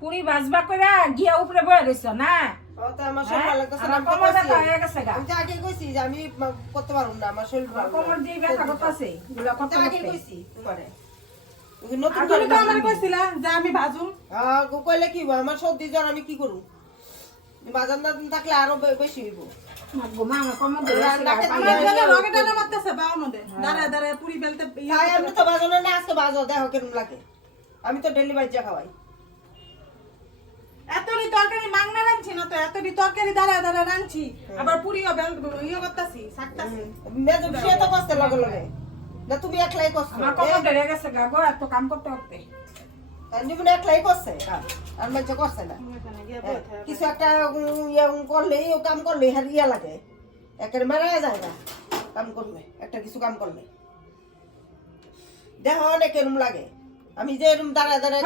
পুরি ভাজবা কইরা গিয়া উপরে বয়ে রইছো না ও তো আমার শরীর ভালো লাগতেছে না, আমার কোমর ব্যথা হয়ে গেছে গা। আমি তো আগে কইছি যে আমি করতে পারবো না, আমার শরীর ভালো কোমর দিয়ে ব্যথা করতেছে গুলা আমি করতে তো আগে করতে। কইছি তোমারে তুমি নতুন আর করে তুমি তো আমার কইছিলা যে আমি ভাজুম। কইলে কি হইবো? আমার সর্দি জ্বর আমি কি করব? বাজার না থাকলে আরো বেশি হইব। মাগো মা আমার কোমর দিয়ে ডাক্তার আমার জন্য রকেটারে মারতেছে বাবার মধ্যে। দাঁড়ায় দাঁড়ায় পুরি বেলতে তাই আমি তো বাজানো না, আজকে বাজো দেখো কেমন লাগে। আমি তো ডেলি বাজ্যা খাওয়াই। এতটি তরকারি মাংনা রাঁধছি না তো, এতটি তরকারি দাঁড়ায় দাঁড়ায় রাঁধছি, আবার পুরিও করতেছি, শাকতাছি। মেজো সে তো কষ্ট লগে লগে না, তুমি একলাই কষ্ট আমার কোমর ধরে গেছে গা গো এত কাম করতে করতে। নিমন একলাই করছে আর মেজো করছে না। কিছু একটা করলেই ও কাম করলে হার ইয়া লাগে, একের মারা যায় না কাম করলে, একটা কিছু কাম করলে দেখো অনেক এরম লাগে। আমি যে এরম দাঁড়ায় দাঁড়ায়